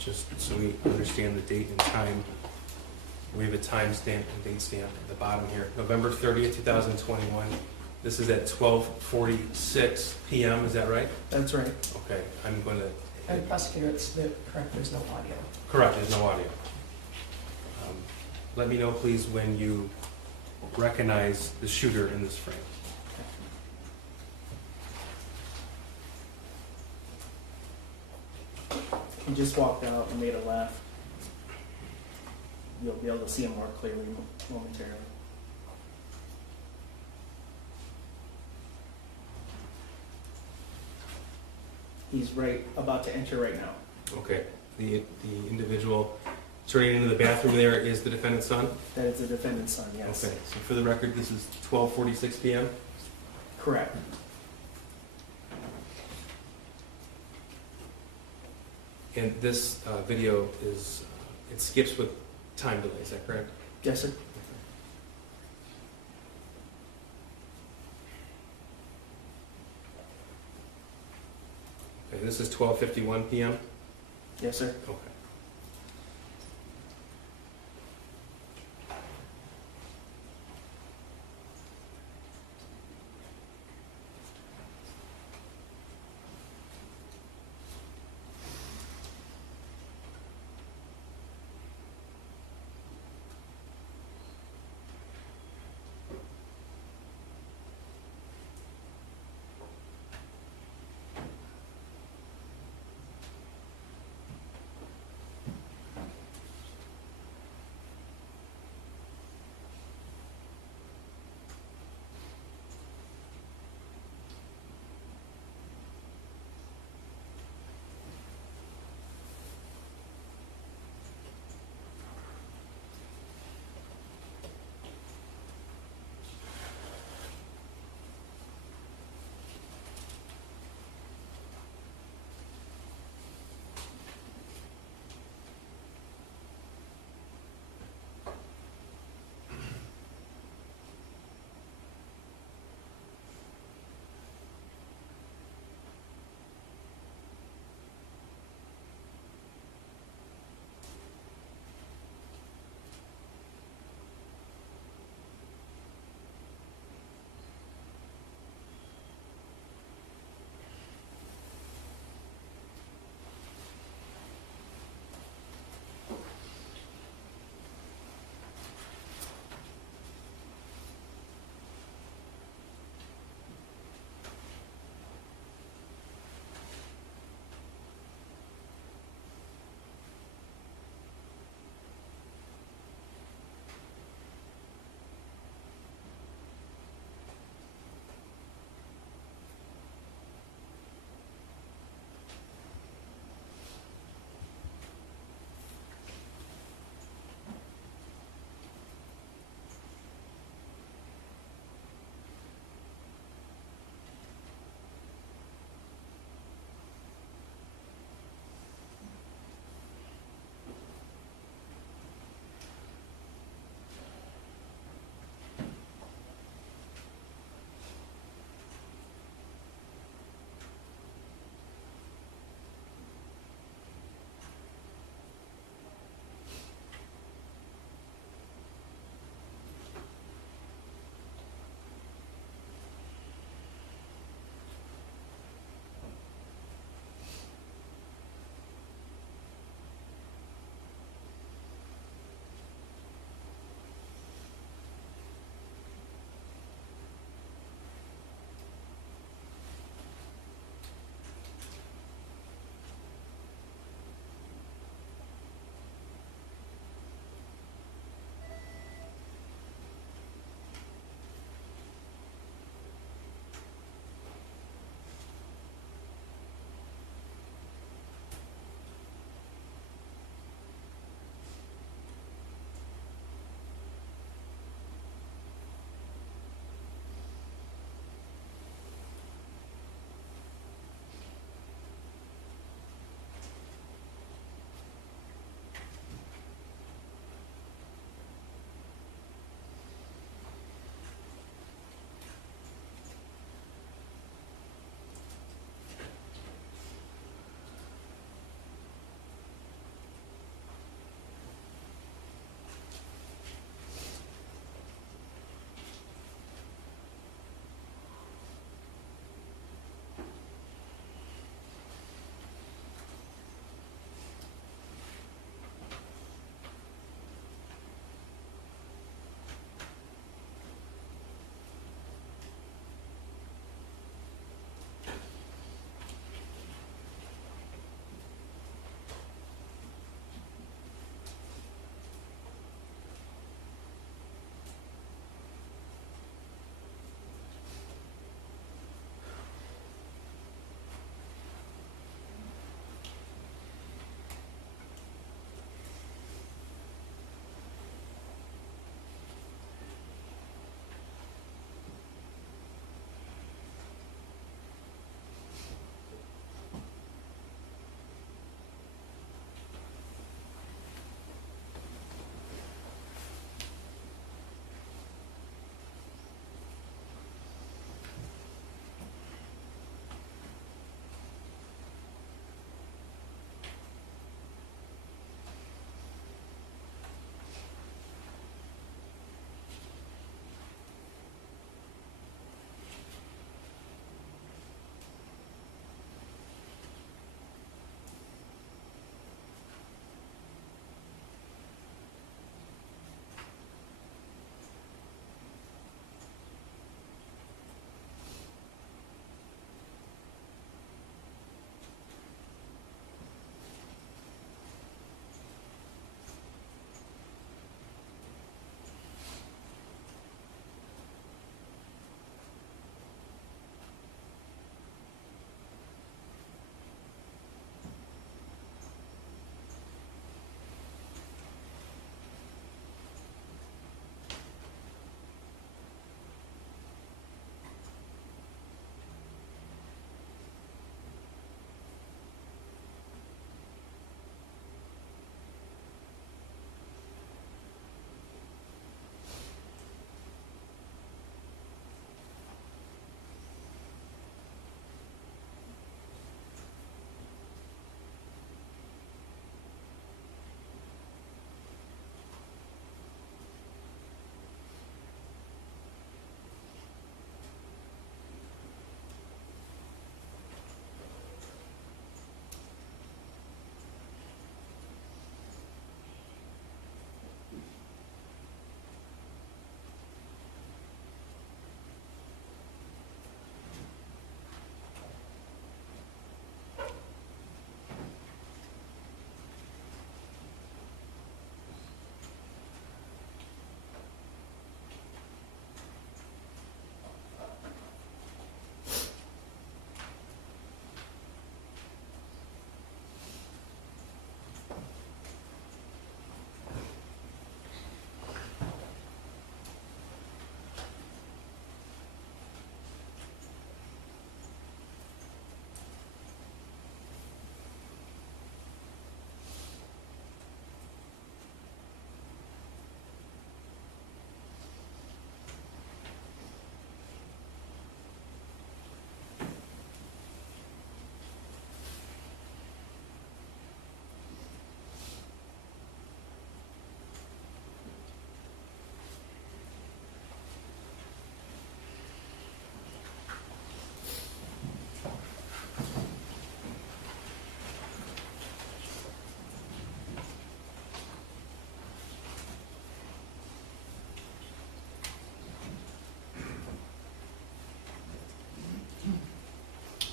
just so we understand the date and time. We have a time stamp and date stamp at the bottom here. November 30th, 2021. This is at 12:46 p.m., is that right? That's right. Okay, I'm going to... And prosecutor, it's correct, there's no audio. Correct, there's no audio. Let me know, please, when you recognize the shooter in this frame. He just walked out and made a left. You'll be able to see him more clearly momentarily. He's about to enter right now. Okay, the individual turning into the bathroom there is the defendant's son? That is the defendant's son, yes. Okay, so for the record, this is 12:46 p.m.? Correct. And this video is, it skips with time delay, is that correct? Yes, sir. Okay, this is 12:51 p.m.? Yes, sir. Okay.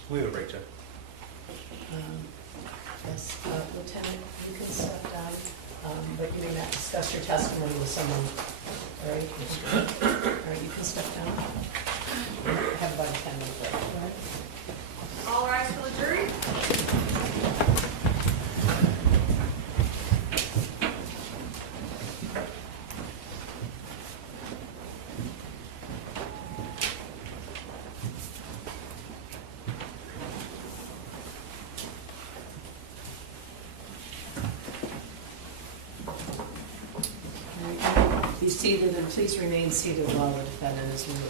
We have a break, Jeff. Yes, Lieutenant, you can step down, but you may not discuss your testimony with someone, all right? All right, you can step down. Have about a 10-minute break, all right? All rise for the jury. All right, be seated and please remain seated while the defendant is moving.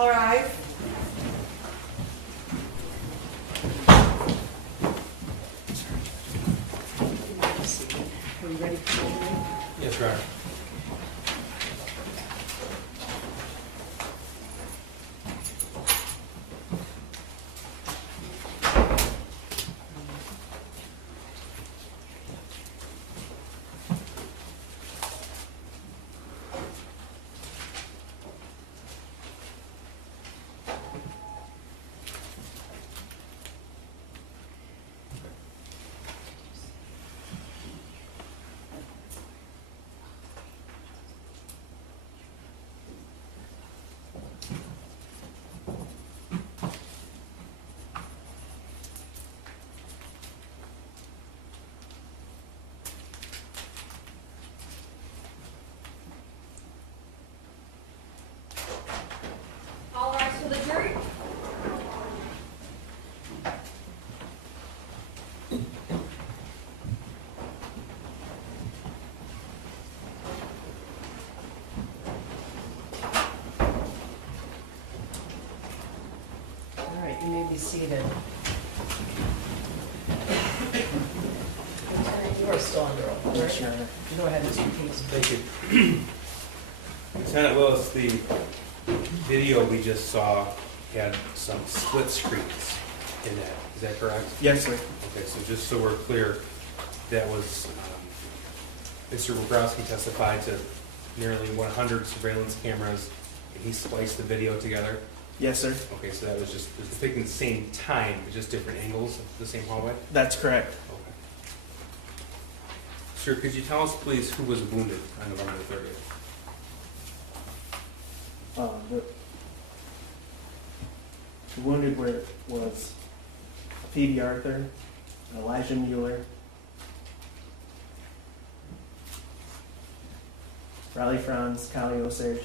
All rise. Are you ready for the hearing? Yes, Your Honor. All rise for the jury. All right, you may be seated. Lieutenant, you are still under oath, Yes, right? Your Honor. Go ahead, Mr. Pease. Thank you. Lieutenant Willis, the video we just saw had some split screens in that. Is that correct? Yes, sir. Okay, so just so we're clear, that was, Mr. Bobrowski testified to nearly 100 surveillance cameras, and he spliced the video together. Yes, sir. Okay, so that was just, it was taking the same time, but just different angles of the same hallway? That's correct. Okay. Sir, could you tell us, please, who was wounded on November 30th? The wounded was Phoebe Arthur, Elijah Mueller, Riley Franz, Kali Osage,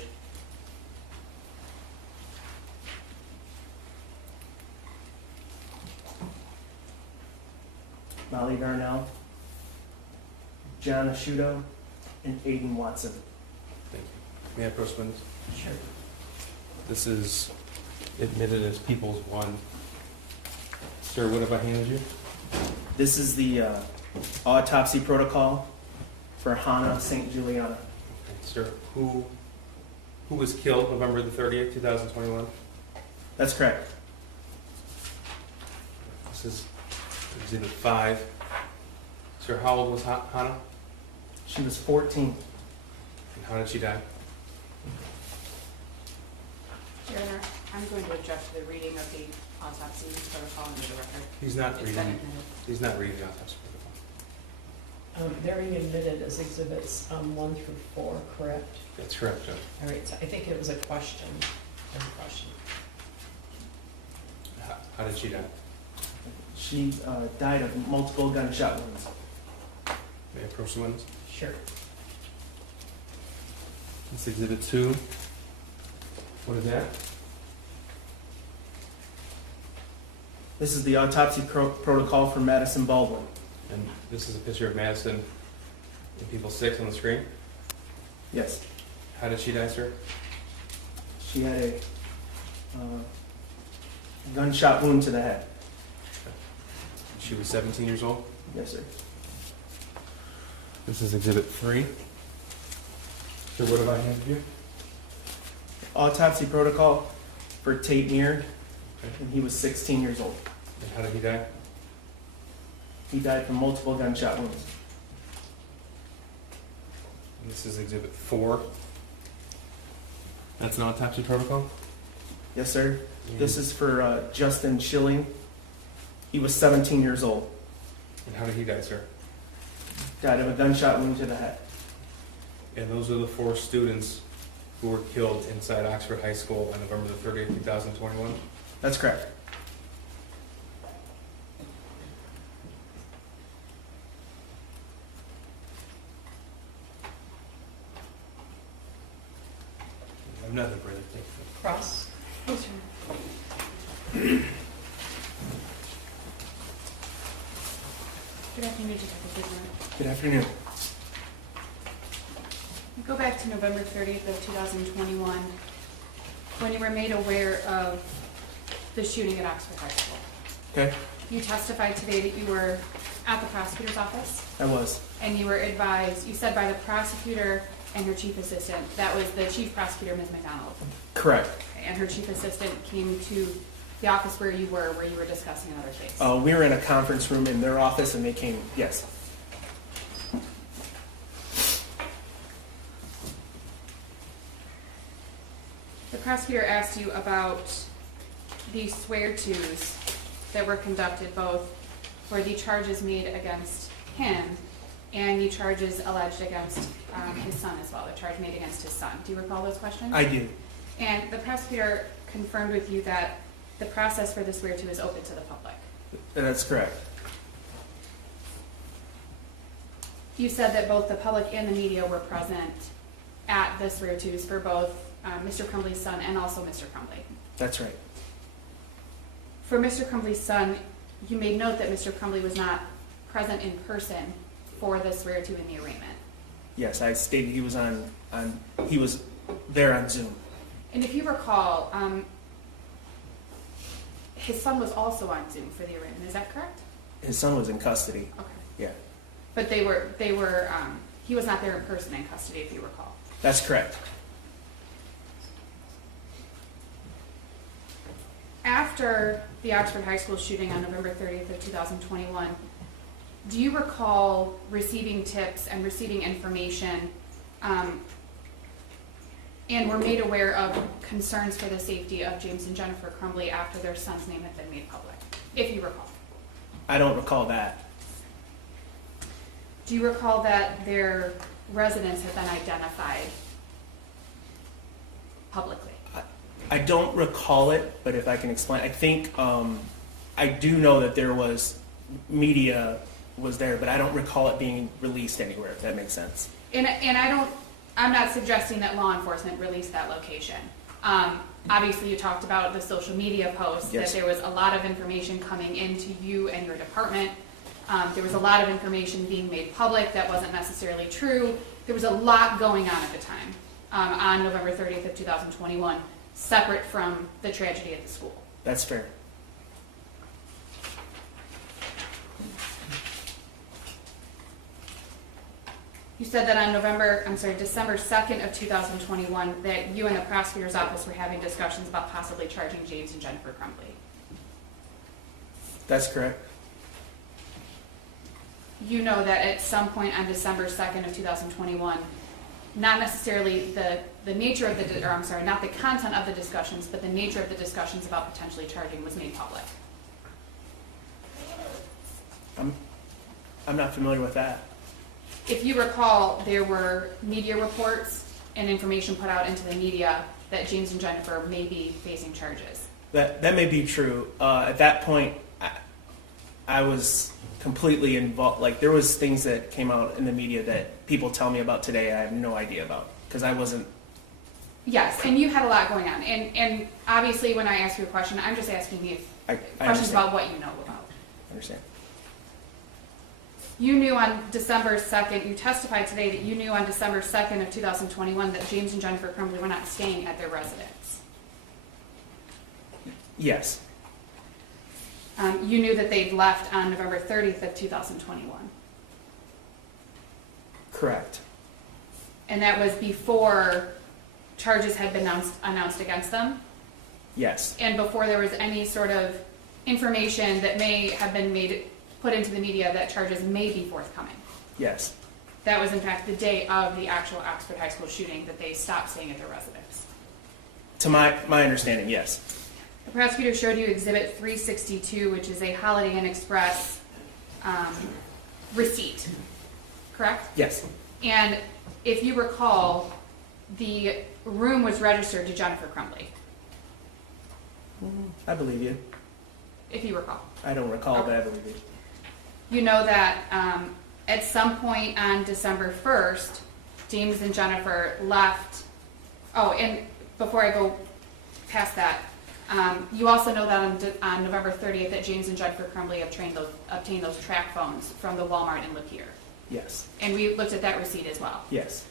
Molly Garnell, John Asciuto, and Aiden Watson. Thank you. May I approach witness? Sure. This is admitted as People's One. Sir, what have I handed you? This is the autopsy protocol for Hannah St. Juliana. Okay, sir, who was killed November the 30th, 2021? That's correct. This is Exhibit 5. Sir, how old was Hannah? She was 14. And how did she die? Your Honor, I'm going to object to the reading of the autopsy protocol into the record. He's not It's been reading. admitted. He's not reading the autopsy protocol. They're being admitted as exhibits 1 through 4, correct? That's correct, Judge. All right, so I think it was a question. How did she die? She died of multiple gunshot wounds. May I approach the witness? Sure. This is Exhibit 2. What is that? This is the autopsy protocol for Madison Baldwin. And this is a picture of Madison and people 6 on the screen. Yes, How did she die, sir? she had a gunshot wound to the head. She was 17 years old. Yes, sir. This is Exhibit 3. So what have I handed you? Autopsy protocol for Tate Meir, Okay. and he was 16 years old. And how did he die? He died from multiple gunshot wounds. And this is Exhibit 4. That's an autopsy protocol? Yes, sir. This is for Justin Schilling. He was 17 years old. And how did he die, sir? Died of a gunshot wound to the head. And those are the 4 students who were killed inside Oxford High School on November the 30th, 2021? That's correct. I have nothing further. Thank you. Cross? Good afternoon, Detective Guzman. Good afternoon. We go back to November 30th of 2021. when you were made aware of the shooting at Oxford High School. Okay, You testified today that you were at the prosecutor's office, I was. and you were advised, you said by the prosecutor and her chief assistant, that was the chief prosecutor, Ms. McDonald, Correct. and her chief assistant came to the office where you were discussing another case. We were in a conference room in their office and they came, yes. The prosecutor asked you about the swear-tos that were conducted, both for the charges made against him and the charges alleged against his son as well, the charge made against his son. Do you recall those questions? I do. And the prosecutor confirmed with you that the process for the swear-to is open to the public. That's correct. You said that both the public and the media were present at the swear-tos for both Mr. Crumbley's son and also Mr. Crumbley. That's right. For Mr. Crumbley's son, you made note that Mr. Crumbley was not present in person for the swear-to in the arraignment. Yes, I stated he was he was there on Zoom. And if you recall, his son was also on Zoom for the arraignment. Is that correct? His son was in custody. Okay. Yeah, But he was not there in person in custody, if you recall. that's correct. After the Oxford High School shooting on November 30th of 2021, do you recall receiving tips and receiving information and were made aware of concerns for the safety of James and Jennifer Crumbley after their son's name had been made public, if you recall? I don't recall that. Do you recall that their residence had been identified publicly? I don't recall it, but if I can explain, I think I do know that there was media was there, but I don't recall it being released anywhere, if that makes sense. And I'm not suggesting that law enforcement released that location. Obviously, you talked about the social media posts, Yes. that there was a lot of information coming into you and your department. There was a lot of information being made public that wasn't necessarily true. There was a lot going on at the time, on November 30th of 2021, separate from the tragedy at the school. That's fair. You said that on December 2nd of 2021, that you and the prosecutor's office were having discussions about possibly charging James and Jennifer Crumbley. That's correct. You know that at some point on December 2nd of 2021, not necessarily the nature of not the content of the discussions, but the nature of the discussions about potentially charging was made public. I'm not familiar with that. If you recall, there were media reports and information put out into the media that James and Jennifer may be facing charges. That may be true. At that point, I was completely involved. Like, there was things that came out in the media that people tell me about today I have no idea about, because I wasn't. Yes, and you had a lot going on. And obviously, when I ask you a question, I'm just asking you I questions understand. about what you know about. I understand. You knew on December 2nd, you testified today that you knew on December 2nd of 2021 that James and Jennifer Crumbley were not staying at their residence. Yes. You knew that they'd left on November 30th of 2021. Correct. And that was before charges had been announced against them, Yes. and before there was any sort of information that may have been put into the media that charges may be forthcoming. Yes. That was in fact the day of the actual Oxford High School shooting that they stopped staying at their residence. To my understanding, yes. The prosecutor showed you Exhibit 362, which is a Holiday Inn Express receipt, correct? Yes. And if you recall, the room was registered to Jennifer Crumbley, I believe you. if you recall. I don't recall, but I believe you. You know that at some point on December 1st, James and Jennifer left. Oh, and before I go past that, you also know that on November 30th that James and Jennifer Crumbley obtained those track phones from the Walmart in Lapeer. Yes. And we looked at that receipt as well. Yes.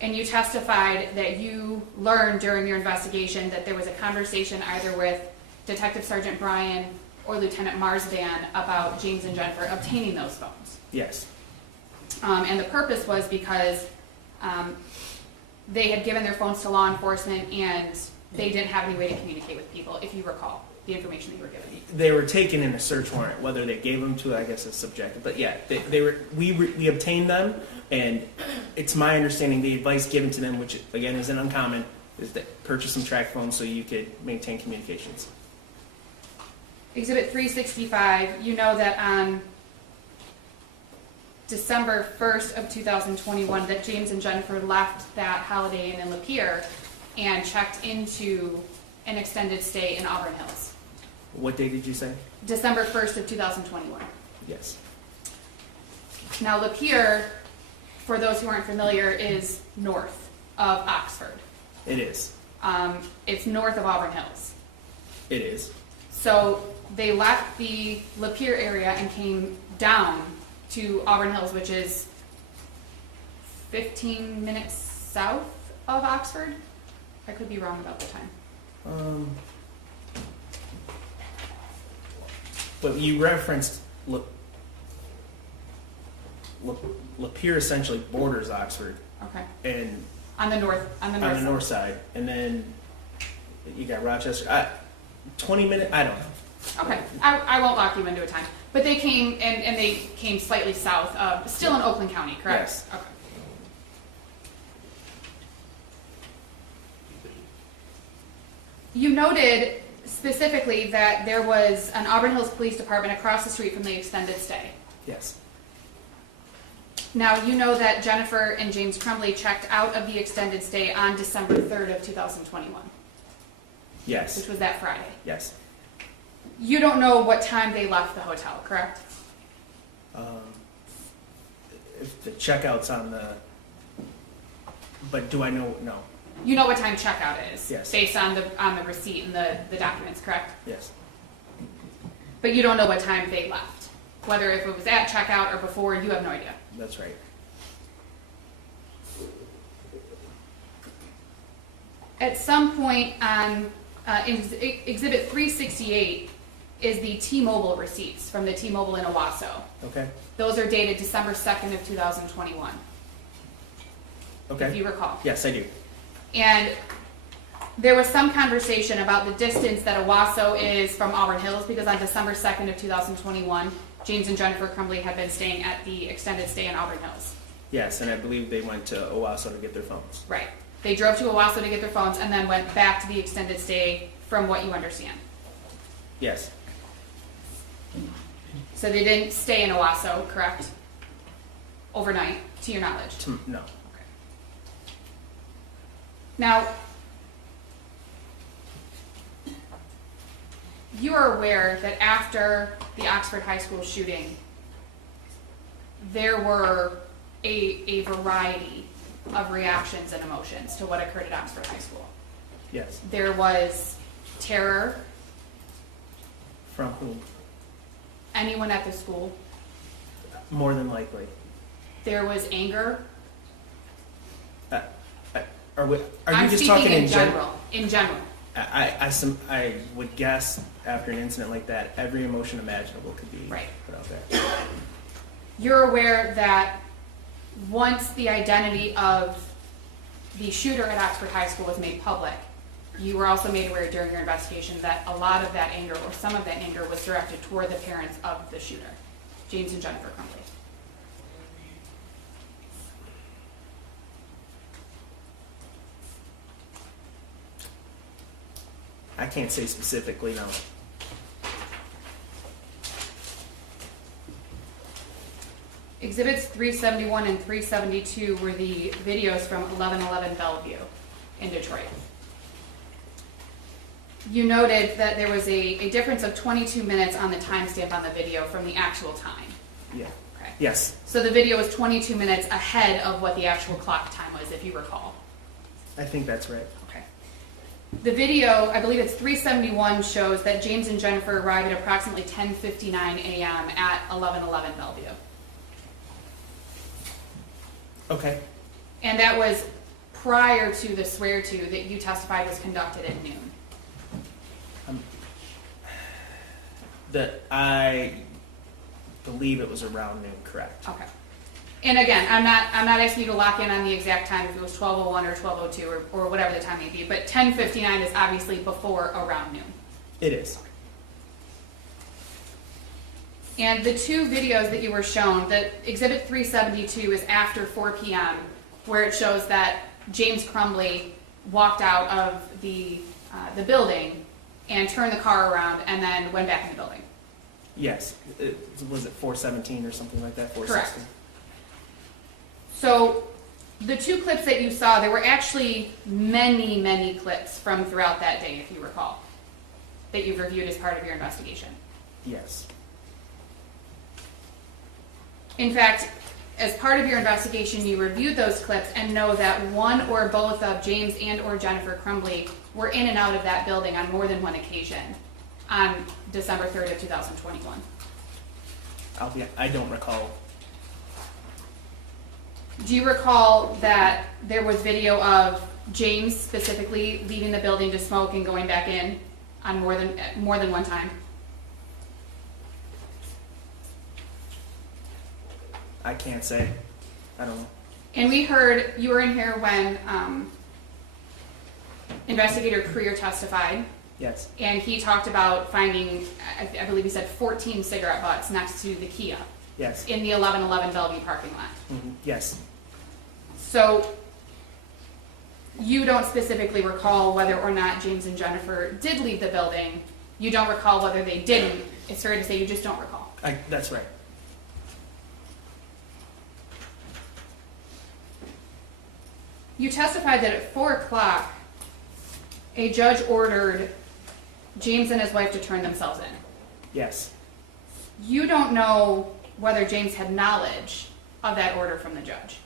And you testified that you learned during your investigation that there was a conversation either with Detective Sergeant Bryan or Lieutenant Marsden about James and Jennifer obtaining those phones. Yes. And the purpose was because they had given their phones to law enforcement and they didn't have any way to communicate with people, if you recall the information they were given. They were taken in a search warrant. Whether they gave them to, I guess, is subjective. But yeah, they were. We obtained them, and it's my understanding the advice given to them, which again isn't uncommon, is that purchase some track phones so you could maintain communications. Exhibit 365, you know that on December 1st of 2021 that James and Jennifer left that Holiday Inn in Lapeer and checked into an extended stay in Auburn Hills. What day did you say? December 1st of 2021. Yes. Now Lapeer, for those who aren't familiar, is north of Oxford. It is. It's north of Auburn Hills. It is. So they left the Lapeer area and came down to Auburn Hills, which is 15 minutes south of Oxford. I could be wrong about the time. But you referenced Lapeer essentially borders Oxford, Okay. and On the north side, and then you got Rochester. 20 minutes. I don't know. Okay. I won't lock you into a time. But they came and they came slightly south of, still in Oakland County, correct? Yes. Okay. You noted specifically that there was an Auburn Hills Police Department across the street from the extended stay. Yes. Now, you know that Jennifer and James Crumbley checked out of the extended stay on December 3rd of 2021, Yes. which was that Friday. Yes. You don't know what time they left the hotel, correct? If the checkout's on the. But do I know? No. You know what time checkout is, Yes. based on the receipt and the documents, correct? Yes. But you don't know what time they left, whether if it was at checkout or before. You have no idea. That's right. At some point on Exhibit 368 is the T-Mobile receipts from the T-Mobile in Owasso. Okay. Those are dated December 2nd of 2021, Okay. if you recall. Yes, I do. And there was some conversation about the distance that Owasso is from Auburn Hills, because on December 2nd of 2021, James and Jennifer Crumbley had been staying at the extended stay in Auburn Hills. Yes, and I believe they went to Owasso to get their phones. Right. They drove to Owasso to get their phones and then went back to the extended stay, from what you understand. Yes. So they didn't stay in Owasso, correct? Overnight, to your knowledge? No. Okay. Now, you are aware that after the Oxford High School shooting, there were a variety of reactions and emotions to what occurred at Oxford High School. Yes. There was terror. From whom? Anyone at the school. More than likely. There was anger. Are you I'm just speaking talking in general. In general. I would guess after an incident like that, every emotion imaginable could be Right. put out there. You're aware that once the identity of the shooter at Oxford High School was made public, you were also made aware during your investigation that a lot of that anger, or some of that anger, was directed toward the parents of the shooter, James and Jennifer Crumbley. I can't say specifically, no. Exhibits 371 and 372 were the videos from 1111 Bellevue in Detroit. You noted that there was a difference of 22 minutes on the timestamp on the video from the actual time. Yeah. Okay. Yes. So the video was 22 minutes ahead of what the actual clock time was, if you recall. I think that's right. Okay. The video, I believe it's 371, shows that James and Jennifer arrived at approximately 10:59 a.m. at 1111 Bellevue. Okay. And that was prior to the swear-to that you testified was conducted at noon? That I believe it was around noon, correct? Okay. And again, I'm not asking you to lock in on the exact time if it was 12:01 or 12:02 or whatever the time may be, but 10:59 is obviously before around noon. It is. And the two videos that you were shown, that Exhibit 372 is after 4 p.m., where it shows that James Crumbley walked out of the building and turned the car around and then went back in the building. Yes. Was it 417 or something like that? 416? Correct. So the two clips that you saw, there were actually many, many clips from throughout that day, if you recall, that you've reviewed as part of your investigation. Yes. In fact, as part of your investigation, you reviewed those clips and know that one or both of James and or Jennifer Crumbley were in and out of that building on more than one occasion on December 3rd of 2021. I don't recall. Do you recall that there was video of James specifically leaving the building to smoke and going back in on more than one time? I can't say. I don't know. And we heard you were in here when Investigator Creer testified, Yes. and he talked about finding, I believe he said 14 cigarette butts next to the Kia Yes. in the 1111 Bellevue parking lot. Yes. So you don't specifically recall whether or not James and Jennifer did leave the building. You don't recall whether they didn't. It's fair to say you just don't recall. That's right. You testified that at 4 o'clock, a judge ordered James and his wife to turn themselves in. Yes. You don't know whether James had knowledge of that order from the judge.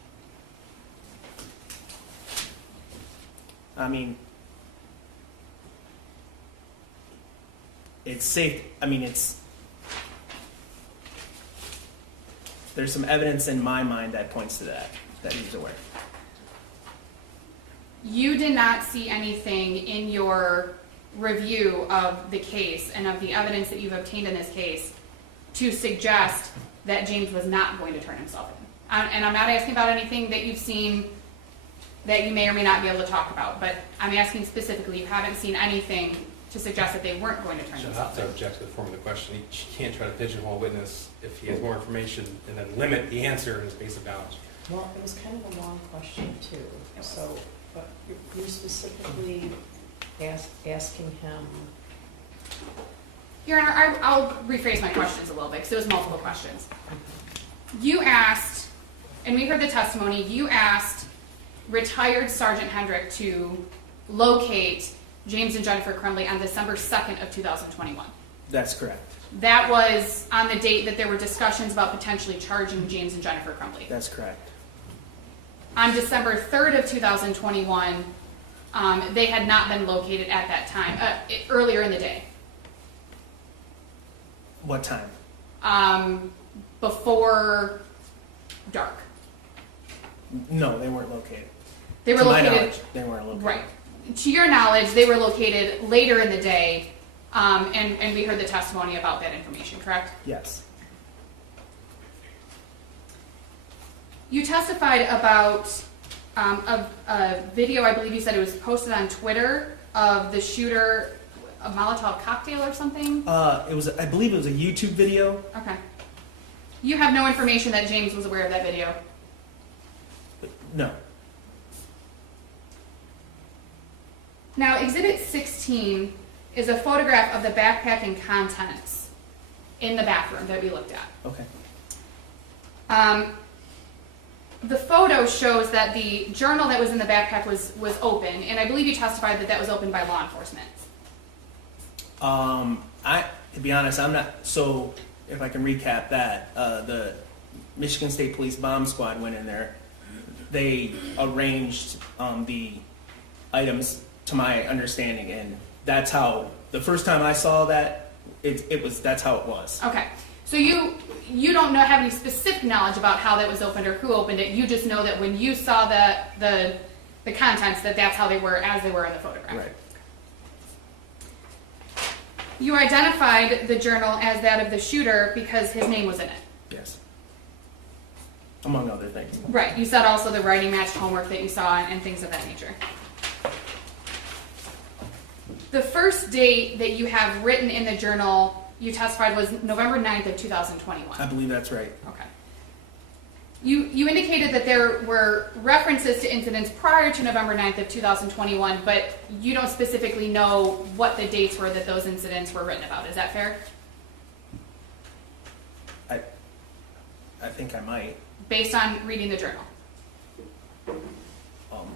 I mean, it's safe. I mean, there's some evidence in my mind that points to that he's aware. You did not see anything in your review of the case and of the evidence that you've obtained in this case to suggest that James was not going to turn himself in. And I'm not asking about anything that you've seen that you may or may not be able to talk about, but I'm asking specifically, you haven't seen anything to suggest that they weren't going to turn She'll themselves have to in. object to the form of the question. She can't try to pigeonhole a witness if he has more information and then limit the answer in his base of knowledge. Well, it was kind of a long question too, so, but you're specifically asking him, Your Honor, I'll rephrase my questions a little bit, because it was multiple questions. You asked, and we heard the testimony, you asked retired Sergeant Hendrick to locate James and Jennifer Crumbley on December 2nd of 2021. That's correct. That was on the date that there were discussions about potentially charging James and Jennifer Crumbley. That's correct. On December 3rd of 2021, they had not been located at that time, earlier in the day. What time? Before dark. No, they weren't located. They were To my located, knowledge, they weren't located. right. To your knowledge, they were located later in the day, and we heard the testimony about that information, correct? Yes. You testified about a video, I believe you said it was posted on Twitter, of the shooter, a Molotov cocktail or something? I believe it was a YouTube video. Okay. You have no information that James was aware of that video? No. Now, Exhibit 16 is a photograph of the backpack and contents in the bathroom that we looked at. Okay. The photo shows that the journal that was in the backpack was open, and I believe you testified that that was opened by law enforcement. To be honest, I'm not, so if I can recap that, the Michigan State Police bomb squad went in there. They arranged the items to my understanding, and that's how, the first time I saw that, that's how it was. Okay, so you don't have any specific knowledge about how that was opened or who opened it. You just know that when you saw the the contents, that's how they were as they were in the photograph. Right. You identified the journal as that of the shooter because his name was in it. Yes. Among other things. Right. You said also the writing matched homework that you saw and things of that nature. The first date that you have written in the journal you testified was November 9th of 2021. I believe that's right. Okay. You indicated that there were references to incidents prior to November 9th of 2021, but you don't specifically know what the dates were that those incidents were written about. Is that fair? I think I might, Based on reading the journal.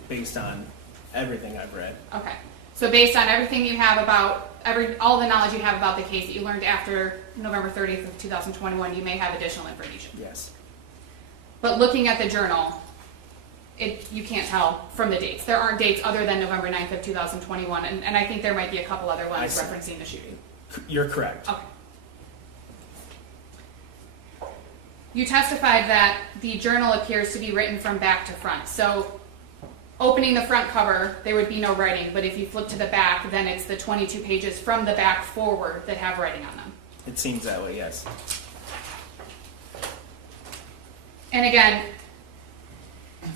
based on everything I've read. Okay. So based on everything you have about, all the knowledge you have about the case that you learned after November 30th of 2021, you may have additional information. Yes. But looking at the journal, you can't tell from the dates. There aren't dates other than November 9th of 2021, and I think there might be a couple other I ones see. referencing the shooting. You're correct. Okay. You testified that the journal appears to be written from back to front. So opening the front cover, there would be no writing, but if you flip to the back, then it's the 22 pages from the back forward that have writing on them. It seems that way, yes. And again,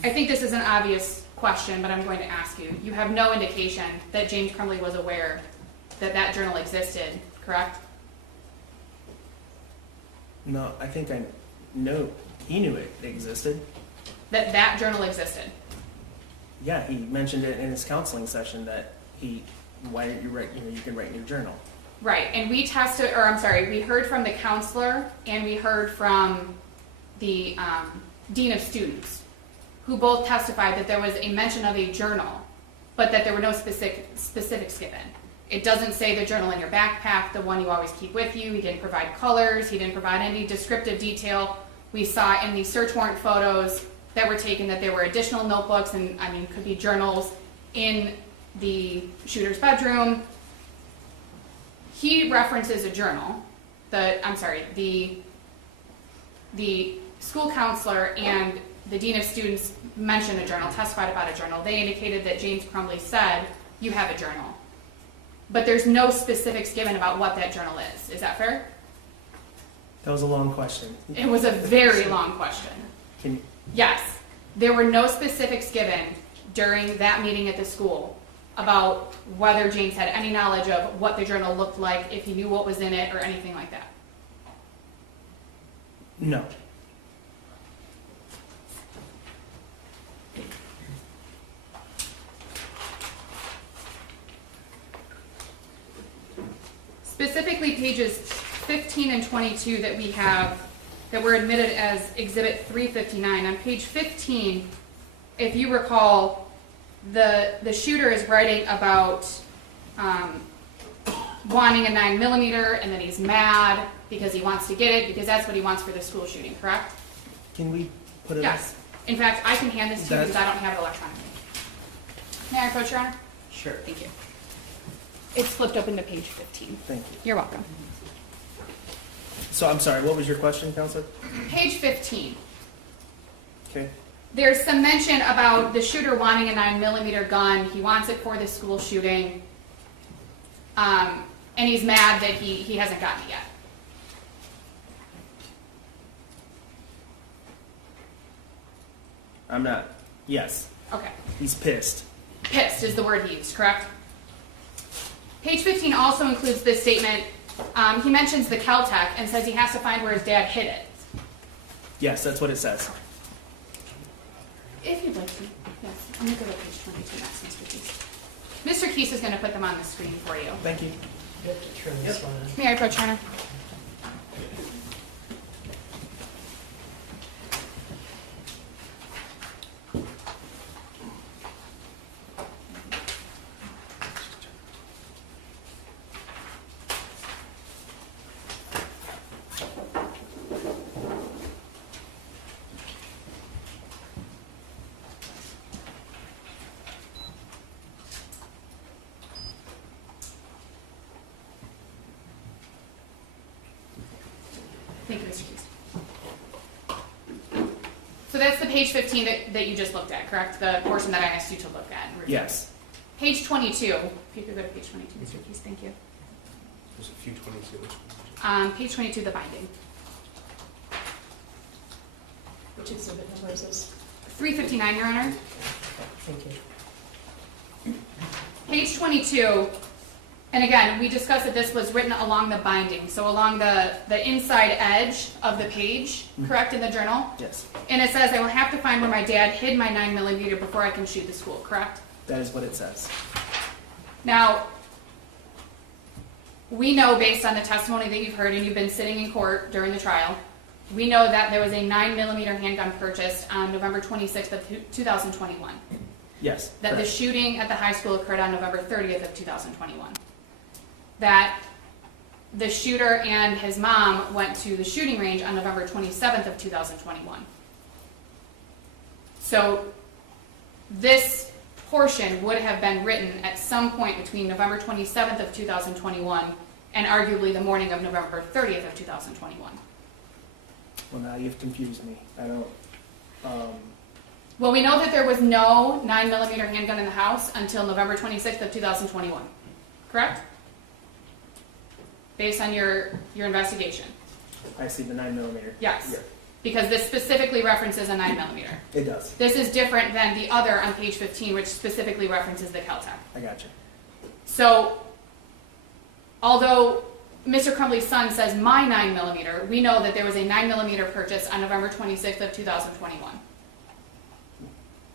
I think this is an obvious question, but I'm going to ask you. You have no indication that James Crumbley was aware that that journal existed, correct? No, I think I know he knew it existed. That that journal existed. Yeah, he mentioned it in his counseling session that why don't you write, you can write in your journal. Right, and we heard from the counselor and we heard from the dean of students, who both testified that there was a mention of a journal, but that there were no specifics given. It doesn't say the journal in your backpack, the one you always keep with you. He didn't provide colors. He didn't provide any descriptive detail. We saw in the search warrant photos that were taken that there were additional notebooks and, could be journals in the shooter's bedroom. He references a journal. The school counselor and the dean of students mentioned a journal, testified about a journal. They indicated that James Crumbley said, you have a journal. But there's no specifics given about what that journal is. Is that fair? That was a long question. It was a very long question. Can, Yes, there were no specifics given during that meeting at the school about whether James had any knowledge of what the journal looked like, if he knew what was in it, or anything like that. no. Specifically pages 15 and 22 that we have that were admitted as Exhibit 359. On page 15, if you recall, the shooter is writing about wanting a 9mm and then he's mad because he wants to get it because that's what he wants for the school shooting, correct? Can we put it? Yes. In fact, I can hand this to you because I don't have it electronically. May I approach, Your Honor? Sure. Thank you. It's flipped open to page 15. Thank you. You're welcome. So I'm sorry, what was your question, Counselor? Page 15. Okay. There's some mention about the shooter wanting a 9mm gun. He wants it for the school shooting. And he's mad that he hasn't gotten it yet. I'm not. Yes. Okay. He's pissed. Pissed is the word he used, correct? Page 15 also includes this statement. He mentions the Caltech and says he has to find where his dad hid it. Yes, that's what it says. If you'd like to. Yes. I'm going to go to page 22 next, Mr. Keese. Mr. Keese is going to put them on the screen for you. Thank you. You have to turn this one on. May I approach, Your Honor? So that's the page 15 that you just looked at, correct? The portion that I asked you to look at and review. Yes. Page 22, if you could go to page 22, Mr. Keys, thank you. There's a few 22. Page 22, the binding. Which exhibit number is this? 359, Your Honor. Thank you. Page 22, and again, we discussed that this was written along the binding, so along the inside edge of the page, correct, in the journal? Yes. And it says, I will have to find where my dad hid my 9mm before I can shoot the school, correct? That is what it says. Now, we know based on the testimony that you've heard, and you've been sitting in court during the trial, we know that there was a 9mm handgun purchased on November 26th of 2021. Yes. That the correct. shooting at the high school occurred on November 30th of 2021. That the shooter and his mom went to the shooting range on November 27th of 2021. So this portion would have been written at some point between November 27th of 2021 and arguably the morning of November 30th of 2021. Well, now you've confused me. I don't. Well, we know that there was no 9mm handgun in the house until November 26th of 2021, correct? Based on your investigation. I see the 9mm. Yes. Yeah, Because this specifically references a 9mm. it does. This is different than the other on page 15, which specifically references the Caltech. I got you. So, although Mr. Crumbley's son says my 9mm, we know that there was a 9mm purchase on November 26th of 2021.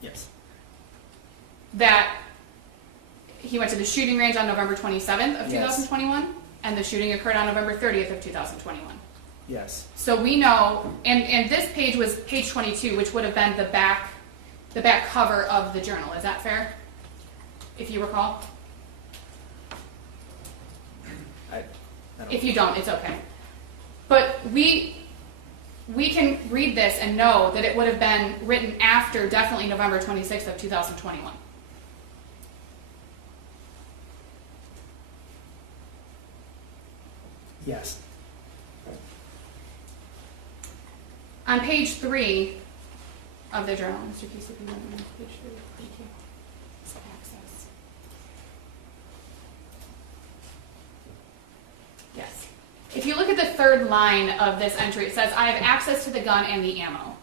Yes. That he went to the shooting range on November 27th of Yes. 2021, and the shooting occurred on November 30th of 2021. Yes. So we know, and this page was page 22, which would have been the back cover of the journal. Is that fair? If you recall? I don't If you don't, it's okay. But we can read this and know that it would have been written after definitely November 26th of 2021. Yes. On page 3 of the journal, Mr. Keese, if you want to page 3, thank you. It's access. Yes. If you look at the third line of this entry, it says, I have access to the gun and the ammo.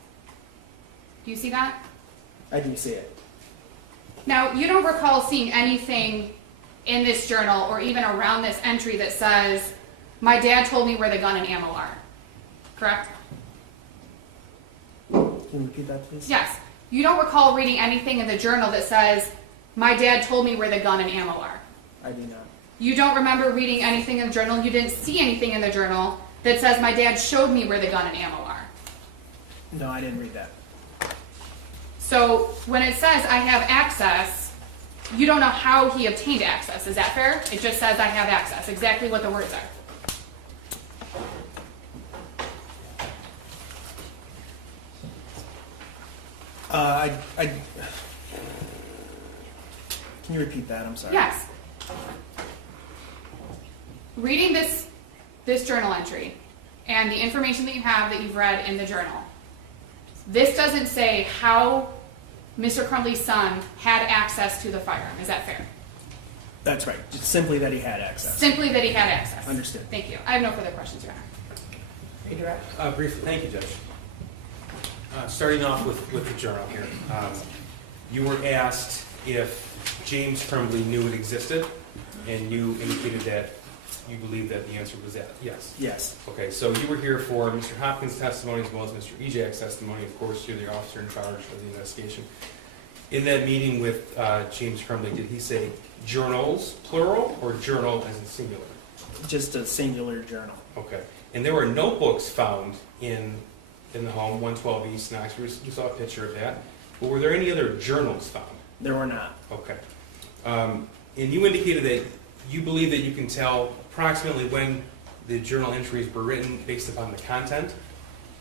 Do you see that? I do see it. Now, you don't recall seeing anything in this journal or even around this entry that says, my dad told me where the gun and ammo are. Correct? Can you repeat that, please? Yes. You don't recall reading anything in the journal that says, my dad told me where the gun and ammo are. I do not. You don't remember reading anything in the journal, you didn't see anything in the journal that says, my dad showed me where the gun and ammo are. No, I didn't read that. So when it says, I have access, you don't know how he obtained access. Is that fair? It just says, I have access. Exactly what the words are. Can you repeat that? I'm sorry. Yes. Reading this journal entry and the information that you have that you've read in the journal, this doesn't say how Mr. Crumbley's son had access to the firearm. Is that fair? That's right. Just simply that he had access. Simply that he had access. Understood. Thank you. I have no further questions, Your Honor. Redirect. Briefly, thank you, Judge. Starting off with the journal here. You were asked if James Crumbley knew it existed, and you indicated that you believe that the answer was that. Yes. Yes. Okay, so you were here for Mr. Hopkins' testimony as well as Mr. Ejak's testimony. Of course, you're the officer in charge of the investigation. In that meeting with James Crumbley, did he say journals, plural, or journal as in singular? Just a singular journal. Okay. And there were notebooks found in the home, 112 East Knox. You saw a picture of that. But were there any other journals found? There were not. Okay. And you indicated that you believe that you can tell approximately when the journal entries were written based upon the content?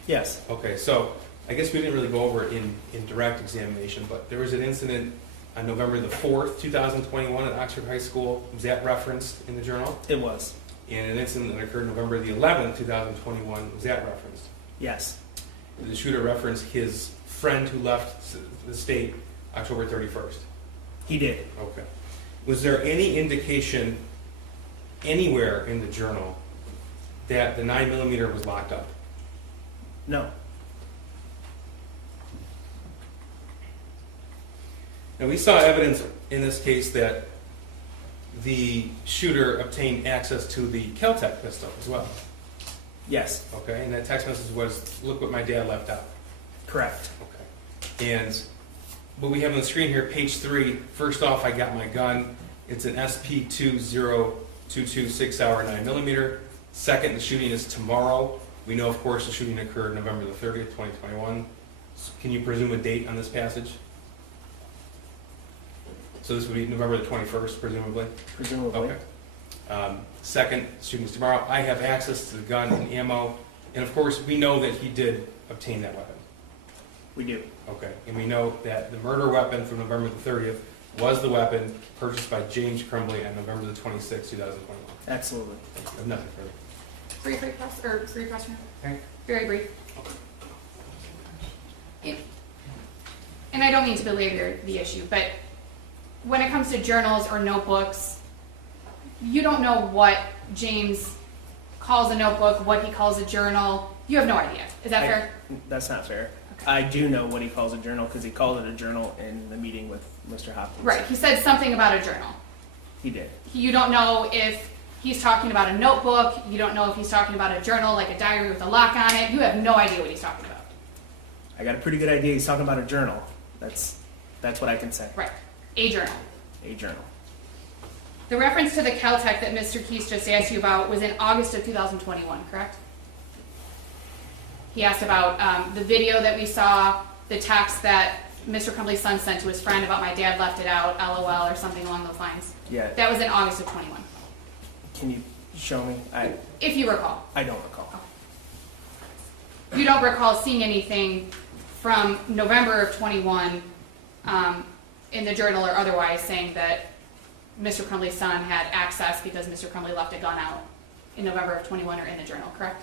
Yes. Okay, so I guess we didn't really go over it in direct examination, but there was an incident on November the 4th, 2021 at Oxford High School. Was that referenced in the journal? It was. And an incident that occurred November the 11th, 2021. Was that referenced? Yes. Did the shooter reference his friend who left the state October 31st? He did. Okay. Was there any indication anywhere in the journal that the 9mm was locked up? No. Now, we saw evidence in this case that the shooter obtained access to the Kel-Tec pistol as well. Yes. Okay, and that text message was, "Look what my dad left out." Correct. Okay. And what we have on the screen here, page 3, first off, I got my gun. It's an SP-2022 6-hour 9mm. Second, the shooting is tomorrow. We know, of course, the shooting occurred November the 30th, 2021. Can you presume a date on this passage? So this would be November the 21st, presumably? Presumably. Okay. Second, shooting's tomorrow. I have access to the gun and ammo. And of course, we know that he did obtain that weapon. We do. Okay. And we know that the murder weapon from November the 30th was the weapon purchased by James Crumbley on November the 26th, 2021. Absolutely. I have nothing further. Brief request, or brief question? Right. Very brief. And I don't mean to belabor the issue, but when it comes to journals or notebooks, you don't know what James calls a notebook, what he calls a journal. You have no idea. Is that fair? That's not fair. Okay. I do know what he calls a journal because he called it a journal in the meeting with Mr. Hopkins. Right. He said something about a journal. He did. You don't know if he's talking about a notebook. You don't know if he's talking about a journal, like a diary with a lock on it. You have no idea what he's talking about. I got a pretty good idea he's talking about a journal. That's what I can say. Right. A journal. A journal. The reference to the Kel-Tec that Mr. Keese just asked you about was in August of 2021, correct? He asked about the video that we saw, the text that Mr. Crumbley's son sent to his friend about my dad left it out, LOL, or something along those lines. Yeah. That was in August of 21, Can you show me? if you recall. I don't recall. You don't recall seeing anything from November of 21 in the journal or otherwise saying that Mr. Crumbley's son had access because Mr. Crumbley left a gun out in November of 21 or in the journal, correct?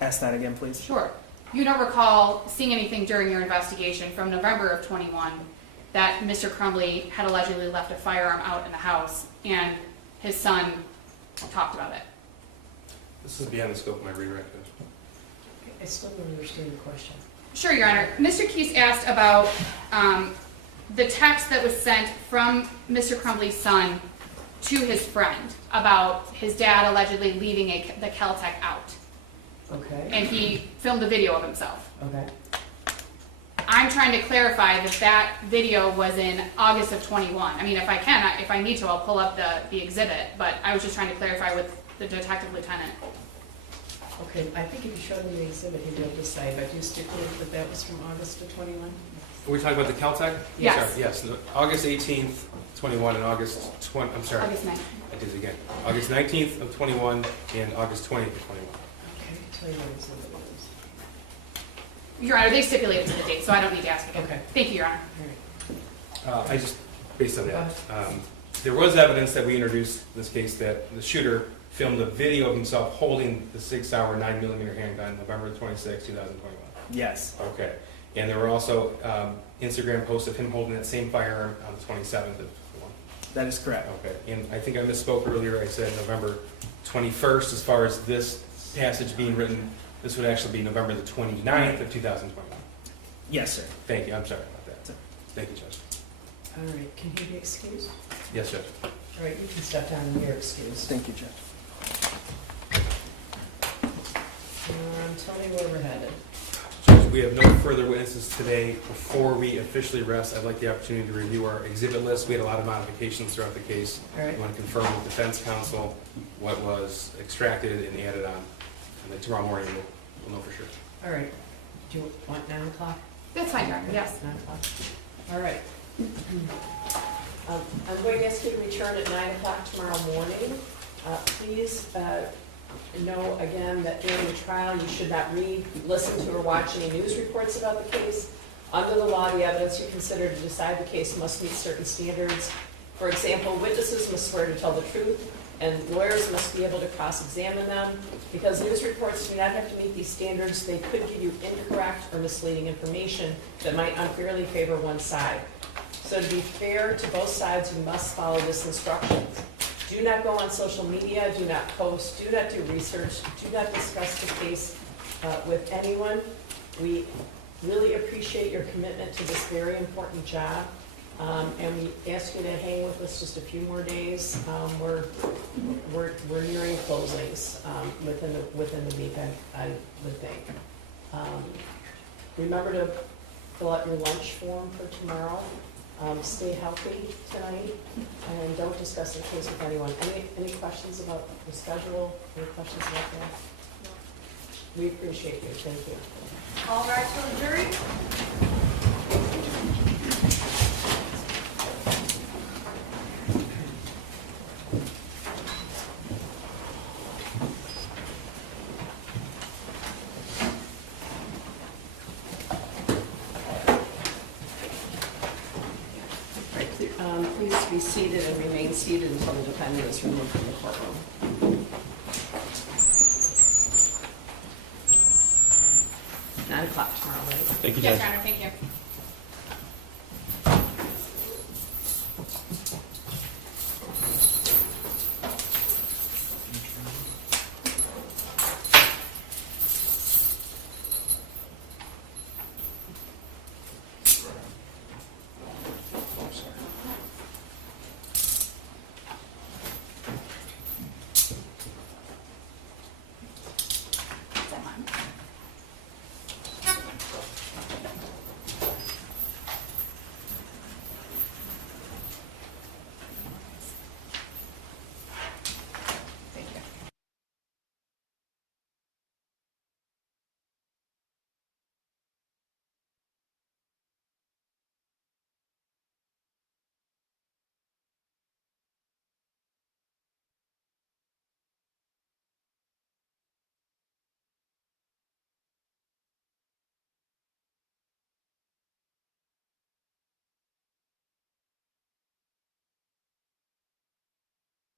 Ask that again, please. Sure. You don't recall seeing anything during your investigation from November of 21 that Mr. Crumbley had allegedly left a firearm out in the house and his son talked about it. This is beyond the scope of my rewrite. I still don't understand the question. Sure, Your Honor. Mr. Keese asked about the text that was sent from Mr. Crumbley's son to his friend about his dad allegedly leaving the Kel-Tec out. Okay, And he filmed a video of himself. okay. I'm trying to clarify that that video was in August of 21. I mean, if I need to, I'll pull up the exhibit, but I was just trying to clarify with the detective lieutenant. Okay, I think if you showed me the exhibit, he'd be able to say, but you stipulate that that was from August of 21? Are we talking about the Kel-Tec? Yes. Sorry, yes, no, August 18th, 21, and August 20, I'm sorry. August 9th. I did it again. August 19th of 21 and August 20th of 21. Okay, tell you what exhibit it Your Honor, they stipulated to the date, so I don't need to ask again. Okay. Thank you, Your Honor. is. All right. I just, based on that, there was evidence that we introduced in this case that the shooter filmed a video of himself holding the 6-hour 9mm handgun November 26, 2021. Yes. Okay. And there were also Instagram posts of him holding that same firearm on the 27th of 21. That is correct. Okay. And I think I misspoke earlier. I said November 21st as far as this passage being written. This would actually be November the 29th of 2021. Yes, sir. Thank you. I'm sorry about that. Thank you, Judge. All right, can he be excused? Yes, Judge. All right, you can step down and you're excused. Thank you, Judge. Tell me where we're headed. Judge, we have no further witnesses today. Before we officially rest, I'd like the opportunity to review our exhibit list. We had a lot of modifications throughout the case. All right. We want to confirm with defense counsel what was extracted and added on. And then tomorrow morning, we'll know for sure. All right, do you want 9 o'clock? That's fine, Your Honor, yes. 9 o'clock. All right. I'm going to ask you to return at 9 o'clock tomorrow morning. Please know again that during the trial, you should not read, listen to, or watch any news reports about the case. Under the law, the evidence you consider to decide the case must meet certain standards. For example, witnesses must swear to tell the truth, and lawyers must be able to cross-examine them. Because news reports do not have to meet these standards, they could give you incorrect or misleading information that might unfairly favor one side. So to be fair to both sides, you must follow this instructions. Do not go on social media, do not post, do not do research, do not discuss the case with anyone. We really appreciate your commitment to this very important job. And we ask you to hang with us just a few more days. We're nearing closings within the week, I would think. Remember to fill out your lunch form for tomorrow. Stay healthy tonight, and don't discuss the case with anyone. Any questions about the schedule? Any questions about that? We appreciate you. Thank you. All rise for the jury. Please be seated and remain seated until the defendant is removed from the courtroom. 9 o'clock tomorrow, right? Thank you, Yes, Judge. Your Honor, thank you.